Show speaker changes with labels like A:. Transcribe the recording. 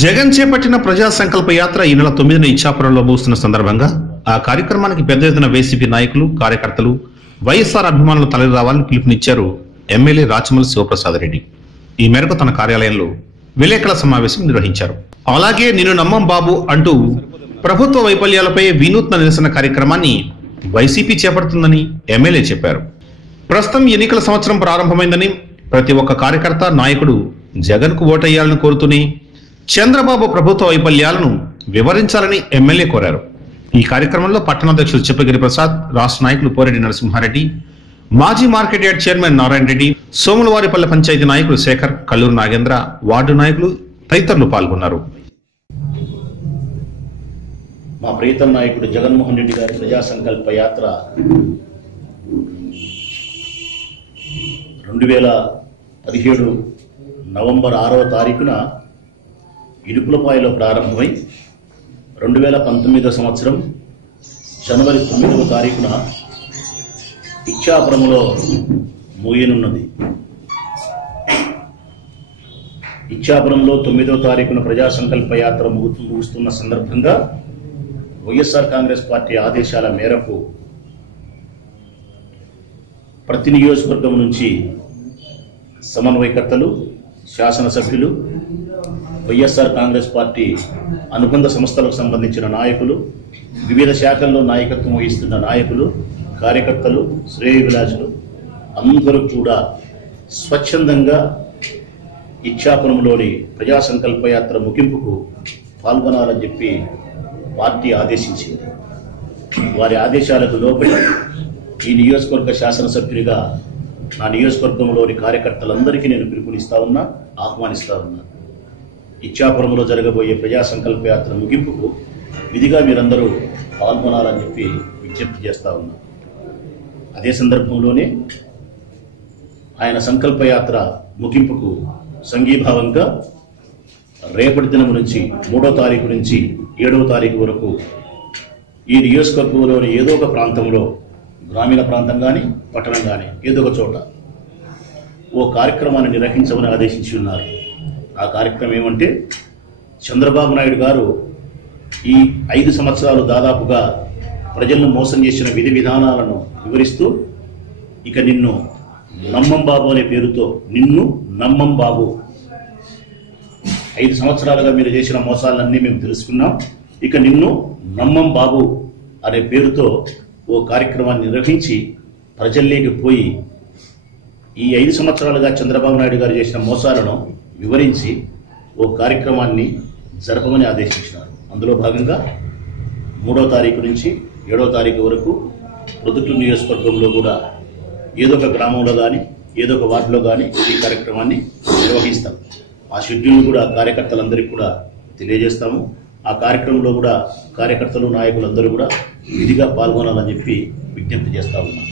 A: జగన్ చేపట్టిన ప్రజా సంకల్ప యాత్ర ఈ నెల తొమ్మిదిన ఇచ్చాపురంలో ముగుస్తున్న సందర్భంగా ఆ కార్యక్రమానికి పెద్ద ఎత్తున వైసీపీ నాయకులు కార్యకర్తలు వైఎస్ఆర్ అభిమానులు తరలి రావాలని పిలుపునిచ్చారు ఎమ్మెల్యే రాచమల్లి శివప్రసాద్ రెడ్డి. ఈ మేరకు తన కార్యాలయంలో విలేకరుల సమావేశం నిర్వహించారు. అలాగే నేను నమ్మం బాబు అంటూ ప్రభుత్వ వైఫల్యాలపై వినూత్న నిరసన కార్యక్రమాన్ని వైసీపీ చేపడుతుందని ఎమ్మెల్యే చెప్పారు. ప్రస్తుతం ఎన్నికల సంవత్సరం ప్రారంభమైందని ప్రతి ఒక్క కార్యకర్త నాయకుడు జగన్కు ఓటేయాలని కోరుతూనే చంద్రబాబు ప్రభుత్వ వైఫల్యాలను వివరించాలని ఎమ్మెల్యే కోరారు. ఈ కార్యక్రమంలో పట్టణాధ్యక్షులు చెప్పగిరి ప్రసాద్ రాష్ట్ర నాయకులు పోరెడ్డి నరసింహారెడ్డి మాజీ market yard chairman Narayana Reddy Somulavaripalle panchayat నాయకులు శేఖర్ కల్లూరు నాగేంద్ర వార్డు నాయకులు తదితరులు పాల్గొన్నారు.
B: మా ప్రియతమ నాయకుడు జగన్మోహన్ రెడ్డి గారి ప్రజా సంకల్ప యాత్ర రెండు వేల పదిహేడు నవంబర్ ఆరవ తారీఖున ఇడుపులపాయలో ప్రారంభమై రెండు వేల పంతొమ్మిదో సంవత్సరం జనవరి తొమ్మిదవ తారీఖున ఇచ్చాపురంలో మూయనున్నది. ఇచ్చాపురంలో తొమ్మిదవ తారీఖున ప్రజా సంకల్ప యాత్ర ముగుతు ముగుస్తున్న సందర్భంగా వైఎస్ఆర్ కాంగ్రెస్ పార్టీ ఆదేశాల మేరకు ప్రతి నియోజకవర్గం నుంచి సమన్వయకర్తలు శాసనసభ్యులు వైఎస్ఆర్ కాంగ్రెస్ పార్టీ అనుబంధ సంస్థలకు సంబంధించిన నాయకులు వివిధ శాఖల్లో నాయకత్వం వహిస్తున్న నాయకులు కార్యకర్తలు శ్రేయభిలాషులు అందరూ కూడా స్వచ్ఛందంగా ఇచ్చాపురంలోని ప్రజా సంకల్పయాత్ర ముగింపుకు పాల్గొనాలని చెప్పి పార్టీ ఆదేశించింది. వారి ఆదేశాలకు లోపలి ఈ నియోజకవర్గ శాసనసభ్యునిగా నా నియోజకవర్గంలోని కార్యకర్తలందరికీ నేను పిలుపునిస్తా ఉన్నా ఆహ్వానిస్తా ఉన్నా. ఇచ్చాపురంలో జరగబోయే ప్రజా సంకల్ప యాత్ర ముగింపుకు విధిగా మీరందరూ పాల్గొనాలని చెప్పి విజ్ఞప్తి చేస్తా ఉన్నా. అదే సందర్భంలోనే ఆయన సంకల్ప యాత్ర ముగింపుకు సంఘీభావంగా రేపటి దినం నుంచి మూడో తారీఖు నుంచి ఏడవ తారీఖు వరకు ఈ నియోజకవర్గంలోని ఏదో ఒక ప్రాంతంలో గ్రామీణ ప్రాంతం కానీ పట్టణం కానీ ఏదో ఒక చోట ఓ కార్యక్రమాన్ని నిర్వహించమని ఆదేశించి ఉన్నారు. ఆ కార్యక్రమం ఏమంటే చంద్రబాబు నాయుడు గారు ఈ ఐదు సంవత్సరాలు దాదాపుగా ప్రజలను మోసం చేసిన విధి విధానాలను వివరిస్తూ ఇక నిన్ను నమ్మం బాబు అనే పేరుతో నిన్ను నమ్మం బాబు. ఐదు సంవత్సరాలుగా మీరు చేసిన మోసాలన్నీ మేము తెలుసుకున్నాం. ఇక నిన్ను నమ్మం బాబు అనే పేరుతో ఓ కార్యక్రమాన్ని నిర్వహించి ప్రజల్లోకి పోయి ఈ ఐదు సంవత్సరాలుగా చంద్రబాబు నాయుడు గారు చేసిన మోసాలను వివరించి ఓ కార్యక్రమాన్ని జరపమని ఆదేశించినారు. అందులో భాగంగా మూడో తారీఖు నుంచి ఏడో తారీఖు వరకు ప్రొద్దుటూరు నియోజకవర్గంలో కూడా ఏదో ఒక గ్రామంలో కానీ ఏదో ఒక వార్డులో కానీ ఈ కార్యక్రమాన్ని నిర్వహిస్తాం. ఆ షెడ్యూల్ కూడా కార్యకర్తలందరికీ కూడా తెలియజేస్తాము. ఆ కార్యక్రమంలో కూడా కార్యకర్తలు నాయకులందరూ కూడా విధిగా పాల్గొనాలని చెప్పి విజ్ఞప్తి చేస్తా ఉన్నాం.